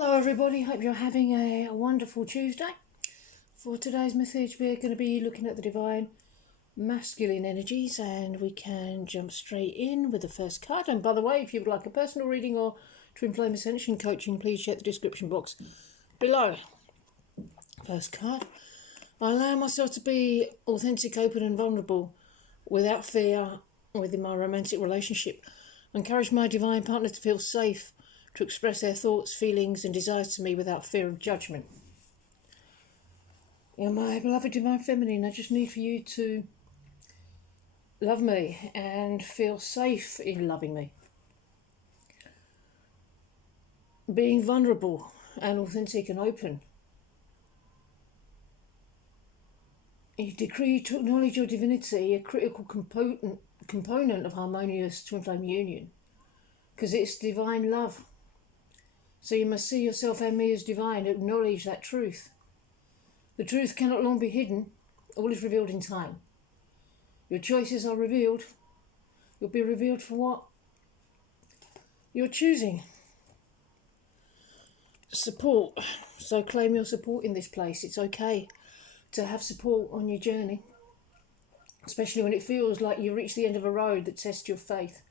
Hello everybody, hope you're having a wonderful Tuesday. For today's message we're going to be looking at the divine masculine energies, and we can jump straight in with the first card. And by the way, if you would like a personal reading or twin flame ascension coaching, please check the description box below. First card: I allow myself to be authentic, open and vulnerable without fear within my romantic relationship. Encourage my divine partner to feel safe to express their thoughts, feelings and desires to me without fear of judgment. My beloved divine feminine, I just need for you to love me and feel safe in loving me. Being vulnerable and authentic and open. You decree to acknowledge your divinity, a critical component of harmonious twin flame union, because it's divine love. So you must see yourself and me as divine, acknowledge that truth. The truth cannot long be hidden, all is revealed in time. Your choices are revealed. You'll be revealed for what you're choosing. Support. So claim your support in this place. It's okay to have support on your journey, especially when it feels like you reach the end of a road that tests your faith.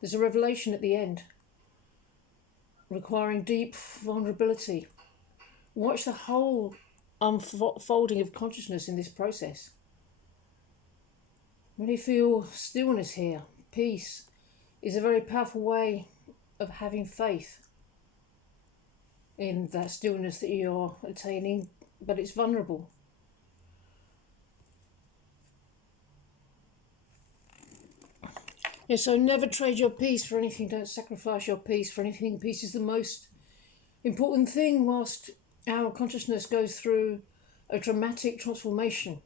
There's a revelation at the end, requiring deep vulnerability. Watch the whole unfolding of consciousness in this process. When you feel stillness here, peace is a very powerful way of having faith in that stillness that you're attaining, but it's vulnerable. So never trade your peace for anything. Don't sacrifice your peace for anything. Peace is the most important thing whilst our consciousness goes through a dramatic transformation.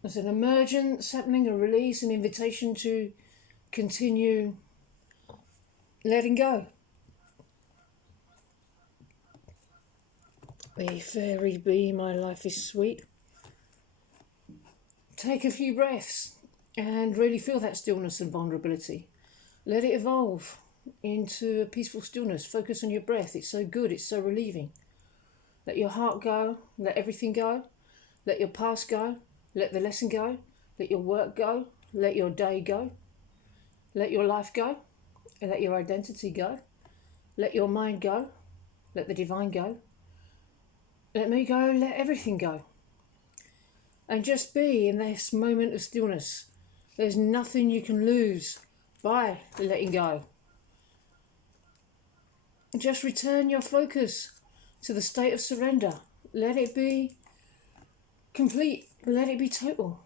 There's an emergence happening, a release, an invitation to continue letting go. Be fairy, be my life is sweet. Take a few breaths and really feel that stillness and vulnerability. Let it evolve into a peaceful stillness. Focus on your breath. It's so good. It's so relieving. Let your heart go. Let everything go. Let your past go. Let the lesson go. Let your work go. Let your day go. Let your life go. And let your identity go. Let your mind go. Let the divine go. Let me go. Let everything go. And just be in this moment of stillness. There's nothing you can lose by letting go. Just return your focus to the state of surrender. Let it be complete. Let it be total.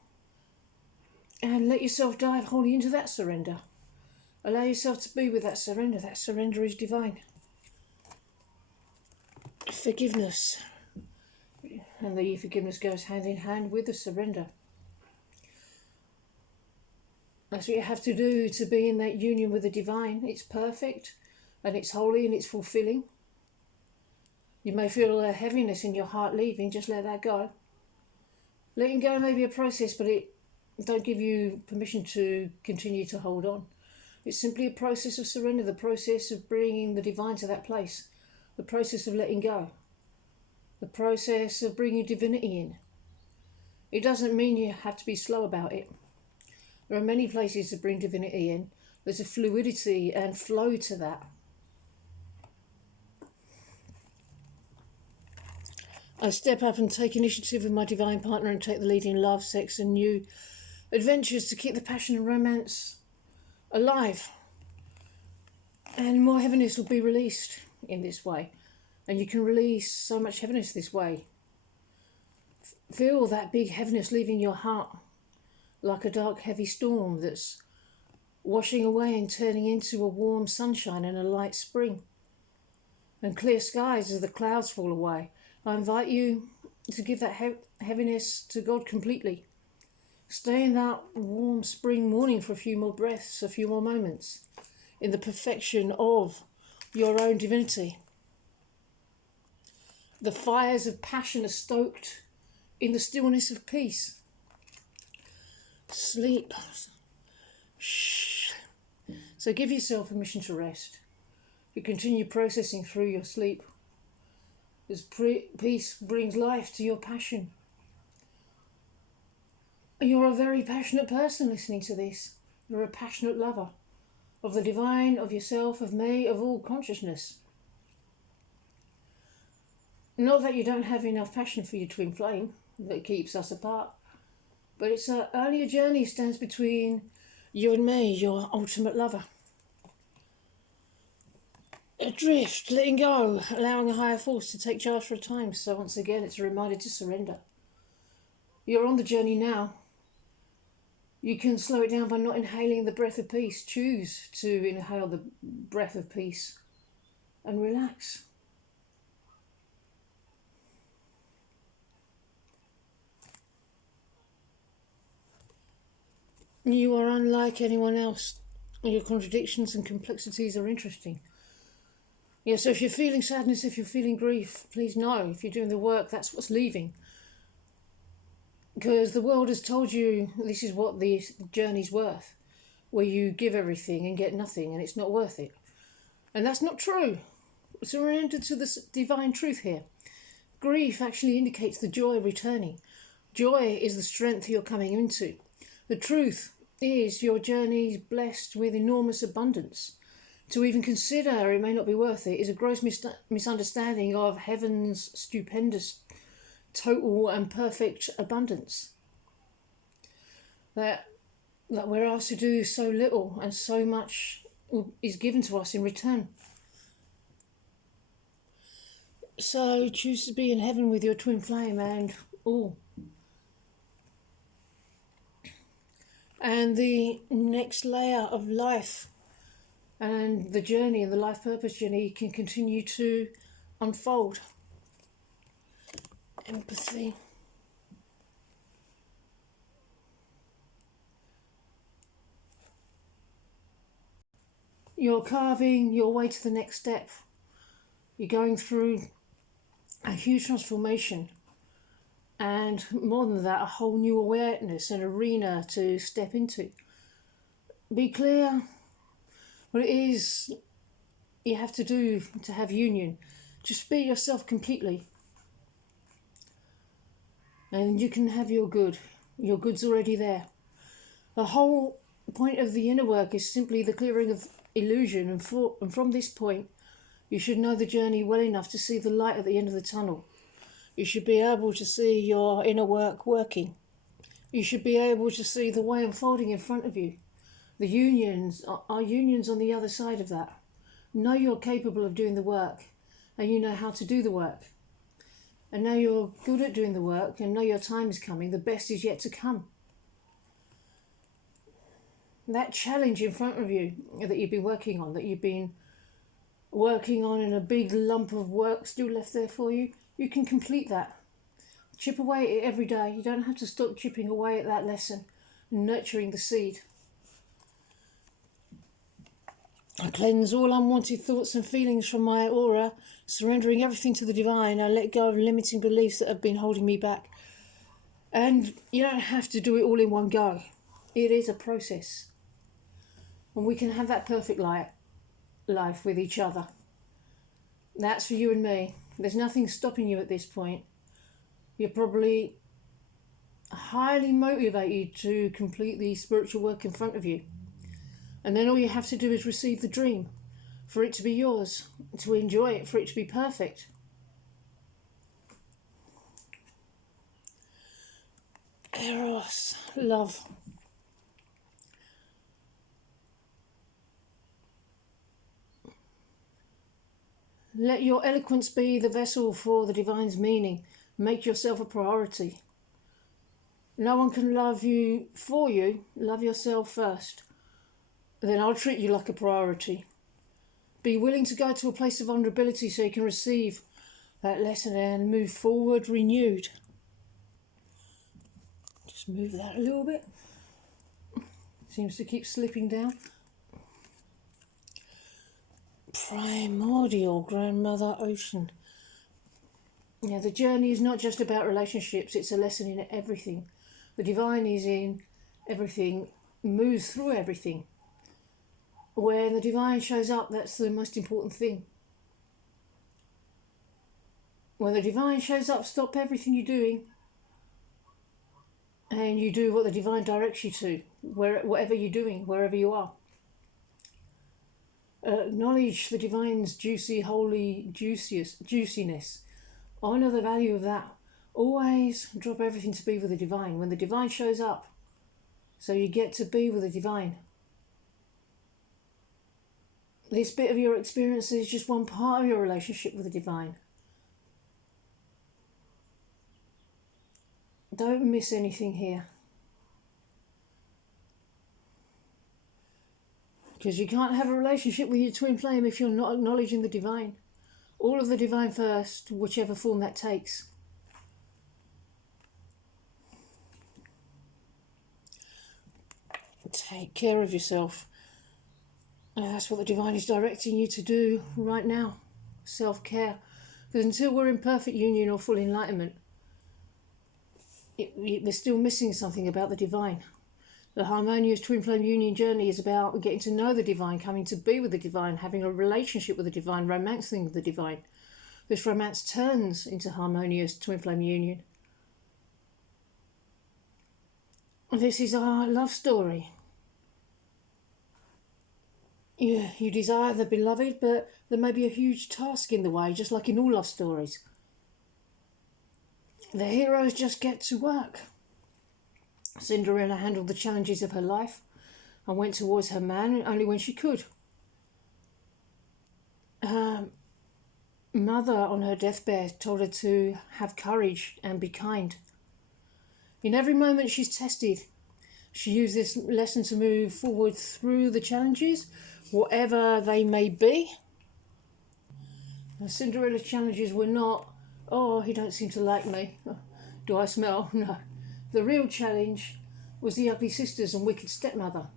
And let yourself dive wholly into that surrender. Allow yourself to be with that surrender. That surrender is divine. Forgiveness. And the forgiveness goes hand in hand with the surrender. That's what you have to do to be in that union with the divine. It's perfect and it's holy and it's fulfilling. You may feel a heaviness in your heart leaving. Just let that go. Letting go may be a process, but it don't give you permission to continue to hold on. It's simply a process of surrender, the process of bringing the divine to that place, the process of letting go. The process of bringing divinity in. It doesn't mean you have to be slow about it. There are many places to bring divinity in. There's a fluidity and flow to that. I step up and take initiative with my divine partner and take the lead in love, sex and new adventures to keep the passion and romance alive. And more heaviness will be released in this way. And you can release so much heaviness this way. Feel that big heaviness leaving your heart like a dark, heavy storm that's washing away and turning into a warm sunshine and a light spring. And clear skies as the clouds fall away. I invite you to give that heaviness to God completely. Stay in that warm spring morning for a few more breaths, a few more moments, in the perfection of your own divinity. The fires of passion are stoked in the stillness of peace. Sleep. Shh. So give yourself permission to rest. You continue processing through your sleep. As peace brings life to your passion. You're a very passionate person listening to this. You're a passionate lover of the divine, of yourself, of me, of all consciousness. Not that you don't have enough passion for your twin flame that keeps us apart, but it's only a journey stands between you and me, your ultimate lover. Adrift, letting go, allowing a higher force to take charge for a time. So once again, it's a reminder to surrender. You're on the journey now. You can slow it down by not inhaling the breath of peace. Choose to inhale the breath of peace and relax. You are unlike anyone else. Your contradictions and complexities are interesting. Yeah, so if you're feeling sadness, if you're feeling grief, please know, if you're doing the work, that's what's leaving. Because the world has told you this is what the journey's worth, where you give everything and get nothing, and it's not worth it. And that's not true. Surrender to the divine truth here. Grief actually indicates the joy returning. Joy is the strength you're coming into. The truth is your journey's blessed with enormous abundance. To even consider it may not be worth it is a gross misunderstanding of heaven's stupendous, total and perfect abundance. That we're asked to do so little and so much is given to us in return. So choose to be in heaven with your twin flame and all. And the next layer of life and the journey and the life purpose journey can continue to unfold. Empathy. You're carving your way to the next step. You're going through a huge transformation. And more than that, a whole new awareness and arena to step into. Be clear what it is you have to do to have union. Just be yourself completely. And you can have your good. Your good's already there. The whole point of the inner work is simply the clearing of illusion. And from this point, you should know the journey well enough to see the light at the end of the tunnel. You should be able to see your inner work working. You should be able to see the way unfolding in front of you. The unions are unions on the other side of that. Know you're capable of doing the work and you know how to do the work. And now you're good at doing the work and know your time is coming. The best is yet to come. That challenge in front of you that you've been working on, and a big lump of work still left there for you, you can complete that. Chip away at it every day. You don't have to stop chipping away at that lesson and nurturing the seed. I cleanse all unwanted thoughts and feelings from my aura, surrendering everything to the divine. I let go of limiting beliefs that have been holding me back. And you don't have to do it all in one go. It is a process. And we can have that perfect life with each other. That's for you and me. There's nothing stopping you at this point. You're probably highly motivated to complete the spiritual work in front of you. And then all you have to do is receive the dream, for it to be yours, to enjoy it, for it to be perfect. Eros, love. Let your eloquence be the vessel for the divine's meaning. Make yourself a priority. No one can love you for you. Love yourself first. Then I'll treat you like a priority. Be willing to go to a place of vulnerability so you can receive that lesson and move forward renewed. Just move that a little bit. Seems to keep slipping down. Primordial grandmother ocean. Yeah, the journey is not just about relationships, it's a lesson in everything. The divine is in everything, moves through everything. when the divine shows up, that's the most important thing. When the divine shows up, stop everything you're doing and you do what the divine directs you to, whatever you're doing, wherever you are. Acknowledge the divine's juicy, holy juiciness. Honour the value of that. Always drop everything to be with the divine. When the divine shows up, so you get to be with the divine. This bit of your experience is just one part of your relationship with the divine. Don't miss anything here. Because you can't have a relationship with your twin flame if you're not acknowledging the divine. All of the divine first, whichever form that takes. Take care of yourself. And that's what the divine is directing you to do right now. Self-care. Because until we're in perfect union or full enlightenment, we're still missing something about the divine. The harmonious twin flame union journey is about getting to know the divine, coming to be with the divine, having a relationship with the divine, romancing with the divine. This romance turns into harmonious twin flame union. This is our love story. You desire the beloved, but there may be a huge task in the way, just like in all love stories. The heroes just get to work. Cinderella handled the challenges of her life and went towards her man only when she could. Her mother on her deathbed told her to have courage and be kind. In every moment she's tested, she used this lesson to move forward through the challenges, whatever they may be. Cinderella's challenges were not, oh, he don't seem to like me. Do I smell? No. The real challenge was the ugly sisters and wicked stepmother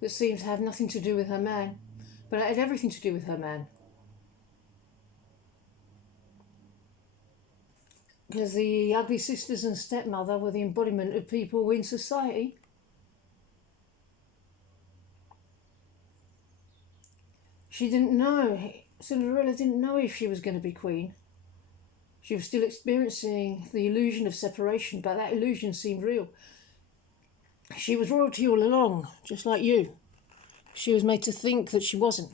that seemed to have nothing to do with her man, but it had everything to do with her man. Because the ugly sisters and stepmother were the embodiment of people in society. She didn't know, Cinderella didn't know if she was going to be queen. She was still experiencing the illusion of separation, but that illusion seemed real. She was royalty all along, just like you. She was made to think that she wasn't.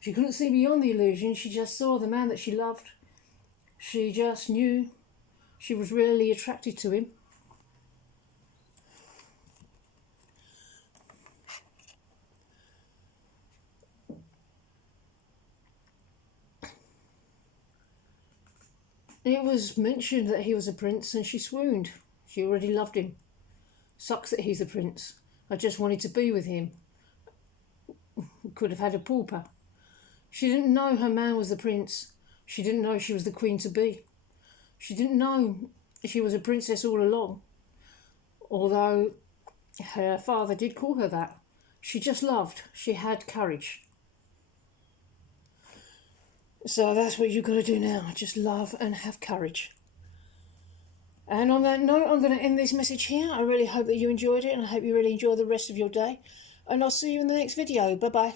She couldn't see beyond the illusion, she just saw the man that she loved. She just knew she was really attracted to him. It was mentioned that he was a prince and she swooned. She already loved him. Sucks that he's a prince. I just wanted to be with him. Could have had a pauper. She didn't know her man was the prince. She didn't know she was the queen to be. She didn't know she was a princess all along. Although her father did call her that. She just loved. She had courage. So that's what you've got to do now. Just love and have courage. And on that note, I'm going to end this message here. I really hope that you enjoyed it and I hope you really enjoy the rest of your day. And I'll see you in the next video. Bye-bye.